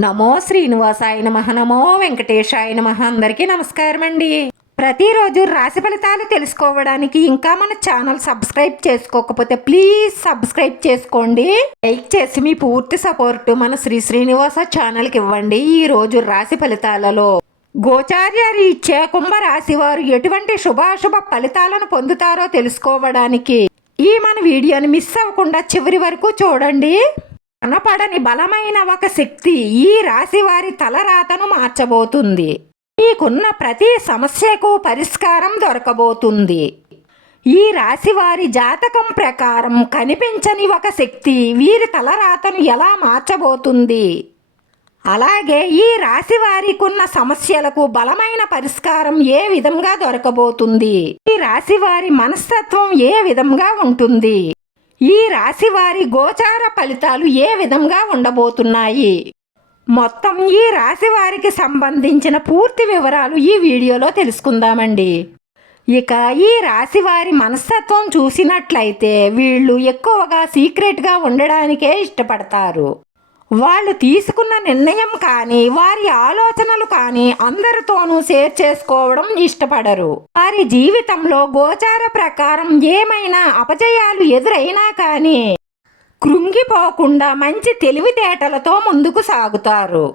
నమో శ్రీనివాసాయ నమః. నమో వెంకటేశాయ నమః. అందరికీ నమస్కారం అండి. ప్రతిరోజు రాశి ఫలితాలు తెలుసుకోవడానికి ఇంకా మన ఛానల్ సబ్స్క్రైబ్ చేసుకోకపోతే ప్లీజ్ సబ్స్క్రైబ్ చేసుకోండి. లైక్ చేసి మీ పూర్తి సపోర్ట్ మన శ్రీనివాస ఛానల్కి ఇవ్వండి. ఈ రోజు రాశి ఫలితాలలో గోచార్య రీత్యా కుంభరాశి వారు ఎటువంటి శుభాశుభ ఫలితాలను పొందుతారో తెలుసుకోవడానికి ఈ మన వీడియోని మిస్ అవ్వకుండా చివరి వరకు చూడండి. కనపడని బలమైన ఒక శక్తి ఈ రాశి వారి తలరాతను మార్చబోతుంది. మీకున్న ప్రతి సమస్యకు పరిష్కారం దొరకబోతుంది. ఈ రాశి వారి జాతకం ప్రకారం కనిపించని ఒక శక్తి వీరి తలరాతను ఎలా మార్చబోతుంది, అలాగే ఈ రాశి వారికి ఉన్న సమస్యలకు బలమైన పరిష్కారం ఏ విధంగా దొరకబోతుంది, ఈ రాశి వారి మనస్తత్వం ఏ విధంగా ఉంటుంది, ఈ రాశి వారి గోచార ఫలితాలు ఏ విధంగా ఉండబోతున్నాయి, మొత్తం ఈ రాశి వారికి సంబంధించిన పూర్తి వివరాలు ఈ వీడియోలో తెలుసుకుందామండి. ఇక ఈ రాశి వారి మనస్తత్వం చూసినట్లయితే వీళ్ళు ఎక్కువగా సీక్రెట్గా ఉండడానికే ఇష్టపడతారు. వాళ్ళు తీసుకున్న నిర్ణయం కానీ వారి ఆలోచనలు కానీ అందరితోనూ షేర్ చేసుకోవడం ఇష్టపడరు. వారి జీవితంలో గోచార ప్రకారం ఏమైనా అపజయాలు ఎదురైనా కానీ కృంగిపోకుండా మంచి తెలివితేటలతో ముందుకు సాగుతారు.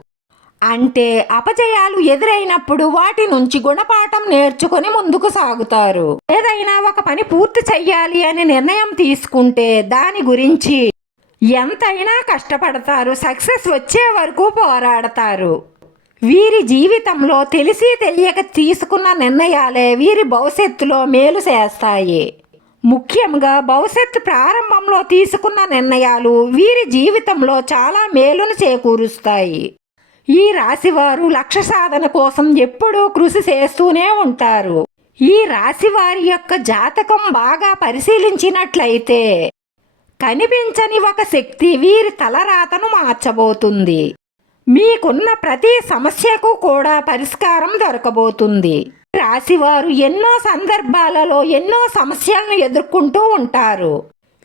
అంటే అపజయాలు ఎదురైనప్పుడు వాటి నుంచి గుణపాఠం నేర్చుకొని ముందుకు సాగుతారు. ఏదైనా ఒక పని పూర్తి చెయ్యాలి అని నిర్ణయం తీసుకుంటే దాని గురించి ఎంతైనా కష్టపడతారు. సక్సెస్ వచ్చే వరకు పోరాడతారు. వీరి జీవితంలో తెలిసి తెలియక తీసుకున్న నిర్ణయాలే వీరి భవిష్యత్తులో మేలు చేస్తాయి. ముఖ్యంగా భవిష్యత్తు ప్రారంభంలో తీసుకున్న నిర్ణయాలు వీరి జీవితంలో చాలా మేలును చేకూరుస్తాయి. ఈ రాశివారు లక్ష్య సాధన కోసం ఎప్పుడూ కృషి చేస్తూనే ఉంటారు. ఈ రాశివారి యొక్క జాతకం బాగా పరిశీలించినట్లయితే కనిపించని ఒక శక్తి వీరి తలరాతను మార్చబోతుంది. మీకున్న ప్రతి సమస్యకు కూడా పరిష్కారం దొరకబోతుంది. రాశివారు ఎన్నో సందర్భాలలో ఎన్నో సమస్యలను ఎదుర్కొంటూ ఉంటారు.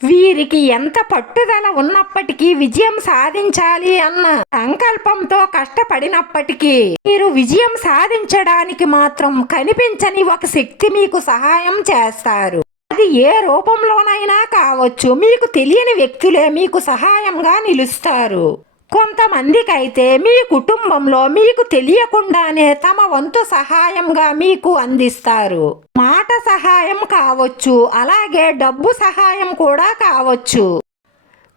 వీరికి ఎంత పట్టుదల ఉన్నప్పటికీ విజయం సాధించాలి అన్న సంకల్పంతో కష్టపడినప్పటికీ మీరు విజయం సాధించడానికి మాత్రం కనిపించని ఒక శక్తి మీకు సహాయం చేస్తారు. అది ఏ రూపంలోనైనా కావచ్చు. మీకు తెలియని వ్యక్తులే మీకు సహాయంగా నిలుస్తారు. కొంతమందికైతే మీ కుటుంబంలో మీకు తెలియకుండానే తమ వంతు సహాయంగా మీకు అందిస్తారు. మాట సహాయం కావచ్చు, అలాగే డబ్బు సహాయం కూడా కావచ్చు.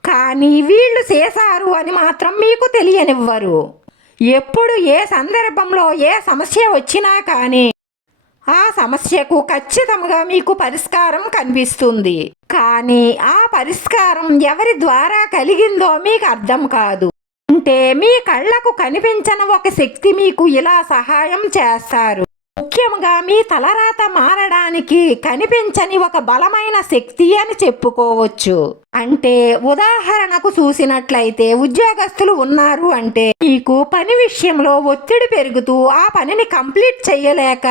కానీ వీళ్ళు చేశారు అని మాత్రం మీకు తెలియనివ్వరు. ఎప్పుడు ఏ సందర్భంలో ఏ సమస్య వచ్చినా కానీ ఆ సమస్యకు ఖచ్చితంగా మీకు పరిష్కారం కనిపిస్తుంది. కానీ ఆ పరిష్కారం ఎవరి ద్వారా కలిగిందో మీకు అర్థం కాదు. అంటే మీ కళ్ళకు కనిపించని ఒక శక్తి మీకు ఇలా సహాయం చేస్తారు. ముఖ్యంగా మీ తలరాత మారడానికి కనిపించని ఒక బలమైన శక్తి అని చెప్పుకోవచ్చు. అంటే ఉదాహరణకు చూసినట్లయితే ఉద్యోగస్తులు ఉన్నారు అంటే మీకు పని విషయంలో ఒత్తిడి పెరుగుతూ ఆ పనిని కంప్లీట్ చేయలేక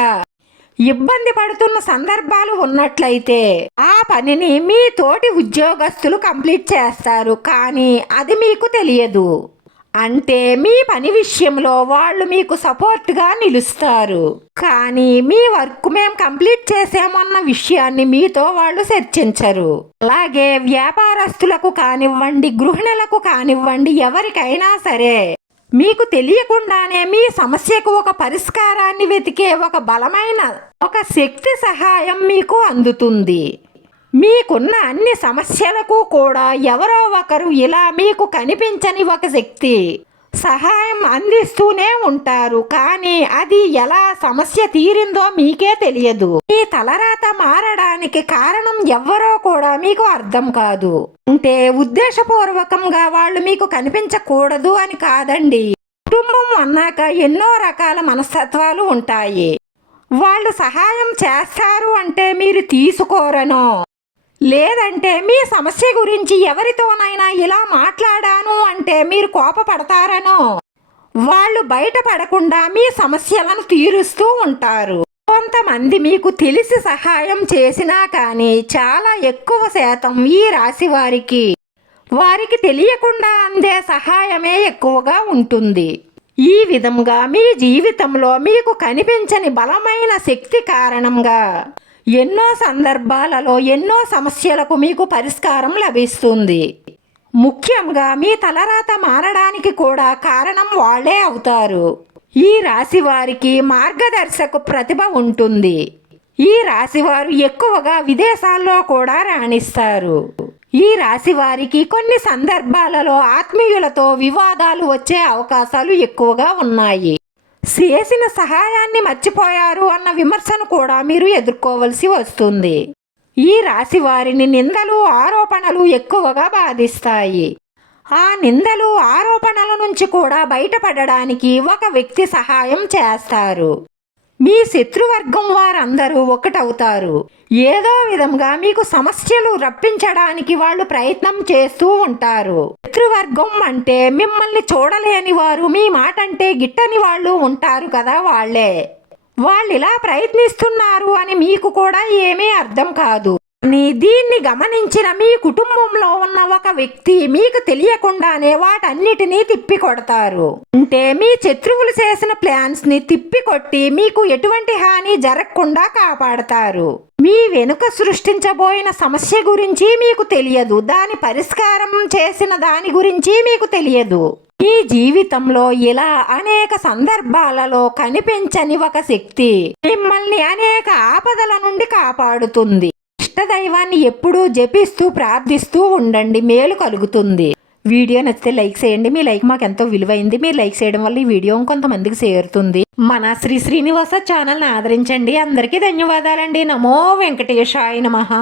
ఇబ్బంది పడుతున్న సందర్భాలు ఉన్నట్లయితే ఆ పనిని మీ తోటి ఉద్యోగస్తులు కంప్లీట్ చేస్తారు. కానీ అది మీకు తెలియదు. అంటే మీ పని విషయంలో వాళ్ళు మీకు సపోర్ట్గా నిలుస్తారు. కానీ మీ వర్క్ మేము కంప్లీట్ చేసామన్న విషయాన్ని మీతో వాళ్ళు చర్చించరు. అలాగే వ్యాపారస్తులకు కానివ్వండి, గృహిణులకు కానివ్వండి, ఎవరికైనా సరే మీకు తెలియకుండానే మీ సమస్యకు ఒక పరిష్కారాన్ని వెతికే ఒక బలమైన ఒక శక్తి సహాయం మీకు అందుతుంది. మీకున్న అన్ని సమస్యలకు కూడా ఎవరో ఒకరు ఇలా మీకు కనిపించని ఒక శక్తి సహాయం అందిస్తూనే ఉంటారు. కానీ అది ఎలా సమస్య తీరిందో మీకే తెలియదు. మీ తలరాత మారడానికి కారణం ఎవ్వరో కూడా మీకు అర్థం కాదు. అంటే ఉద్దేశపూర్వకంగా వాళ్ళు మీకు కనిపించకూడదు అని కాదండి. కుటుంబం అన్నాక ఎన్నో రకాల మనస్తత్వాలు ఉంటాయి. వాళ్ళు సహాయం చేస్తారు అంటే మీరు తీసుకోరనో, లేదంటే మీ సమస్య గురించి ఎవరితోనైనా ఇలా మాట్లాడాను అంటే మీరు కోపపడతారనో వాళ్ళు బయటపడకుండా మీ సమస్యలను తీరుస్తూ ఉంటారు. కొంతమంది మీకు తెలిసి సహాయం చేసినా కానీ చాలా ఎక్కువ శాతం ఈ రాశి వారికి వారికి తెలియకుండా అందే సహాయమే ఎక్కువగా ఉంటుంది. ఈ విధంగా మీ జీవితంలో మీకు కనిపించని బలమైన శక్తి కారణంగా ఎన్నో సందర్భాలలో ఎన్నో సమస్యలకు మీకు పరిష్కారం లభిస్తుంది. ముఖ్యంగా మీ తలరాత మారడానికి కూడా కారణం వాళ్ళే అవుతారు. ఈ రాశి వారికి మార్గదర్శక ప్రతిభ ఉంటుంది. ఈ రాశివారు ఎక్కువగా విదేశాల్లో కూడా రాణిస్తారు. ఈ రాశి వారికి కొన్ని సందర్భాలలో ఆత్మీయులతో వివాదాలు వచ్చే అవకాశాలు ఎక్కువగా ఉన్నాయి. చేసిన సహాయాన్ని మర్చిపోయారు అన్న విమర్శను కూడా మీరు ఎదుర్కోవలసి వస్తుంది. ఈ రాశి వారిని నిందలు ఆరోపణలు ఎక్కువగా బాధిస్తాయి. ఆ నిందలు ఆరోపణల నుంచి కూడా బయటపడడానికి ఒక వ్యక్తి సహాయం చేస్తారు. మీ శత్రువర్గం వారందరూ ఒకటవుతారు. ఏదో విధంగా మీకు సమస్యలు రప్పించడానికి వాళ్ళు ప్రయత్నం చేస్తూ ఉంటారు. శత్రువర్గం అంటే మిమ్మల్ని చూడలేని వారు, మీ మాట అంటే గిట్టని వాళ్ళు ఉంటారు కదా, వాళ్ళే. వాళ్ళు ఇలా ప్రయత్నిస్తున్నారు అని మీకు కూడా ఏమీ అర్థం కాదు. దీన్ని గమనించిన మీ కుటుంబంలో ఉన్న ఒక వ్యక్తి మీకు తెలియకుండానే వాటన్నిటినీ తిప్పి కొడతారు. అంటే మీ శత్రువులు చేసిన ప్లాన్స్ ని తిప్పి కొట్టి మీకు ఎటువంటి హాని జరగకుండా కాపాడతారు. మీ వెనుక సృష్టించబోయిన సమస్య గురించి మీకు తెలియదు, దాని పరిష్కారం చేసిన దాని గురించి మీకు తెలియదు. మీ జీవితంలో ఇలా అనేక సందర్భాలలో కనిపించని ఒక శక్తి మిమ్మల్ని అనేక ఆపదల నుండి కాపాడుతుంది. ఇష్టదైవాన్ని ఎప్పుడూ జపిస్తూ ప్రార్థిస్తూ ఉండండి, మేలు కలుగుతుంది. వీడియో నచ్చితే లైక్ చేయండి. మీ లైక్ మాకు ఎంతో విలువైంది. మీరు లైక్ చేయడం వల్ల ఈ వీడియో కొంతమందికి చేరుతుంది. మన శ్రీ శ్రీనివాస ఛానల్ని ఆదరించండి. అందరికీ ధన్యవాదాలండి. నమో వెంకటేశాయ నమః.